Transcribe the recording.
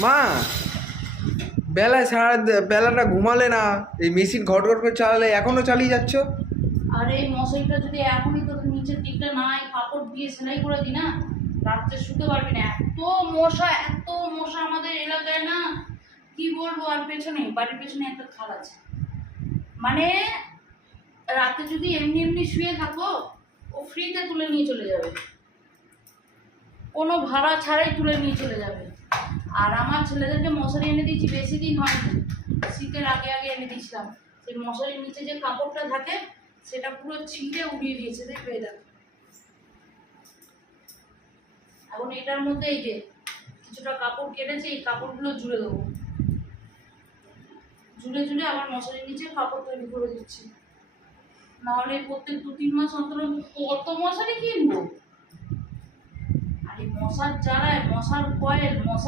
মা, বেলায় সারা বেলাটা ঘুমালে না, এই মেশিন ঘট ঘট করে চালালে, এখনো চালিয়ে যাচ্ছ? আর এই মশারিটা যদি এখনই তোর নিচের দিকটা নাই কাপড় দিয়ে সেলাই করে দিই না, রাত্রে শুতে পারবি না। এত মশা আমাদের এলাকায় না, কি বলবো। আর পেছনে, বাড়ির পেছনে একটা খাল আছে, মানে রাতে যদি এমনি এমনি শুয়ে থাকো, ও ফ্রিতে তুলে নিয়ে চলে যাবে, কোনো ভাড়া ছাড়াই তুলে নিয়ে চলে যাবে। আর আমার ছেলেদেরকে মশারি এনে দিয়েছি, বেশি দিন হয়নি, শীতের আগে আগে এনে দিয়েছিলাম। সেই মশারির নিচে যে কাপড়টা থাকে সেটা পুরো ছিঁড়ে উড়িয়ে দিয়েছে, দেখবে দেখো। এখন এটার মধ্যে এই যে কিছুটা কাপড় কেটেছে, এই কাপড়গুলো জুড়ে দেবো, জুড়ে জুড়ে আবার মশারির নিচে কাপড় তৈরি করে দিচ্ছি। নাহলে প্রত্যেক 2-3 মাস অন্তর কত মশারি কিনবো। আর এই মশার জ্বালায়, মশার কয়েল, মশা